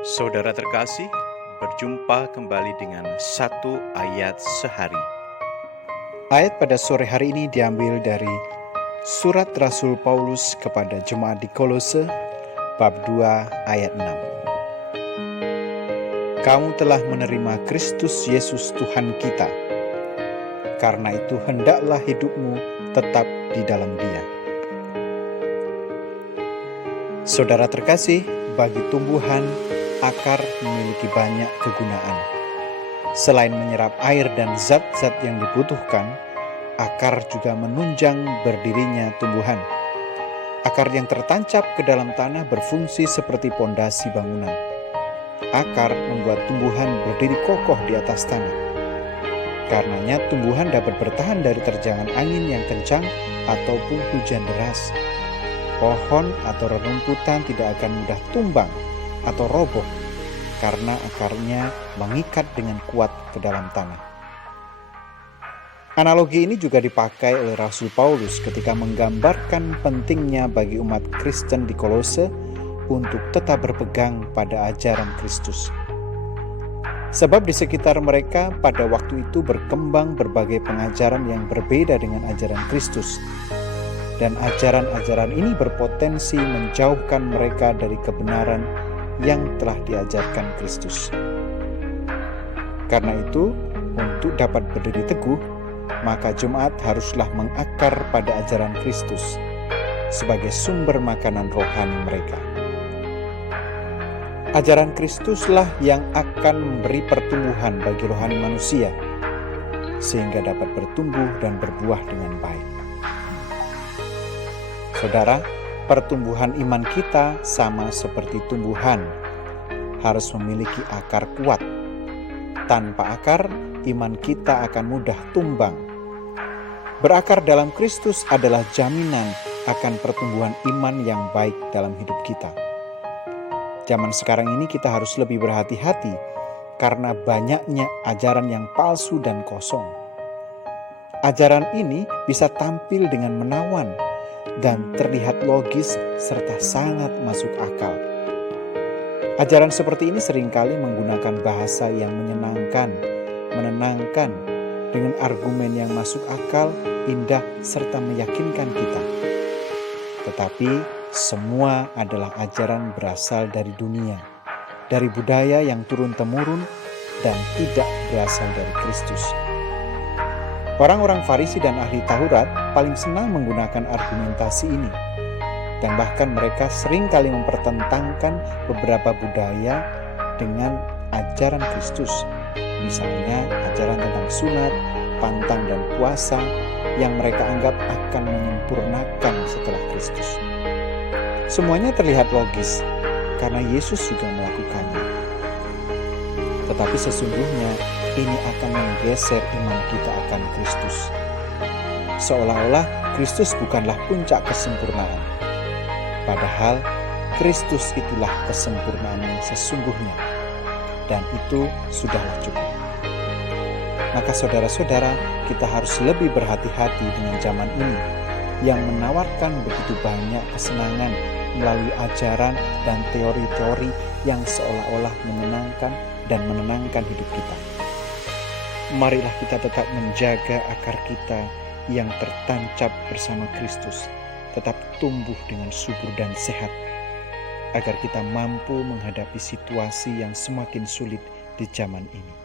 Saudara terkasih, berjumpa kembali dengan satu ayat sehari. Ayat pada sore hari ini diambil dari surat Rasul Paulus kepada jemaat di Kolose, bab 2 ayat 6. Kamu telah menerima Kristus Yesus Tuhan kita. Karena itu hendaklah hidupmu tetap di dalam Dia. Saudara terkasih, bagi tumbuhan, akar memiliki banyak kegunaan. Selain menyerap air dan zat-zat yang dibutuhkan, akar juga menunjang berdirinya tumbuhan. Akar yang tertancap ke dalam tanah berfungsi seperti pondasi bangunan. Akar membuat tumbuhan berdiri kokoh di atas tanah. Karenanya tumbuhan dapat bertahan dari terjangan angin yang kencang ataupun hujan deras. Pohon atau rerumputan tidak akan mudah tumbang atau roboh karena akarnya mengikat dengan kuat ke dalam tanah. Analogi ini juga dipakai oleh Rasul Paulus ketika menggambarkan pentingnya bagi umat Kristen di Kolose untuk tetap berpegang pada ajaran Kristus. Sebab di sekitar mereka pada waktu itu berkembang berbagai pengajaran yang berbeda dengan ajaran Kristus. Dan ajaran-ajaran ini berpotensi menjauhkan mereka dari kebenaran yang telah diajarkan Kristus. Karena itu, untuk dapat berdiri teguh, maka jemaat haruslah mengakar pada ajaran Kristus sebagai sumber makanan rohani mereka. Ajaran Kristuslah yang akan memberi pertumbuhan bagi rohani manusia, sehingga dapat bertumbuh dan berbuah dengan baik. Saudara, pertumbuhan iman kita sama seperti tumbuhan, harus memiliki akar kuat. Tanpa akar, iman kita akan mudah tumbang. Berakar dalam Kristus adalah jaminan akan pertumbuhan iman yang baik dalam hidup kita. Zaman sekarang ini kita harus lebih berhati-hati karena banyaknya ajaran yang palsu dan kosong. Ajaran ini bisa tampil dengan menawan dan terlihat logis serta sangat masuk akal. Ajaran seperti ini seringkali menggunakan bahasa yang menyenangkan, menenangkan, dengan argumen yang masuk akal, indah, serta meyakinkan kita. Tetapi semua adalah ajaran berasal dari dunia, dari budaya yang turun-temurun dan tidak berasal dari Kristus. Orang-orang Farisi dan ahli Taurat paling senang menggunakan argumentasi ini. Dan bahkan mereka seringkali mempertentangkan beberapa budaya dengan ajaran Kristus. Misalnya ajaran tentang sunat, pantang dan puasa yang mereka anggap akan menyempurnakan setelah Kristus. Semuanya terlihat logis karena Yesus juga melakukannya. Tetapi sesungguhnya ini akan menggeser iman kita akan Kristus. Seolah-olah Kristus bukanlah puncak kesempurnaan. Padahal Kristus itulah kesempurnaan yang sesungguhnya. Dan itu sudahlah cukup. Maka saudara-saudara, kita harus lebih berhati-hati dengan zaman ini yang menawarkan begitu banyak kesenangan melalui ajaran dan teori-teori yang seolah-olah menyenangkan dan menenangkan hidup kita. Marilah kita tetap menjaga akar kita yang tertancap bersama Kristus, tetap tumbuh dengan subur dan sehat, agar kita mampu menghadapi situasi yang semakin sulit di zaman ini.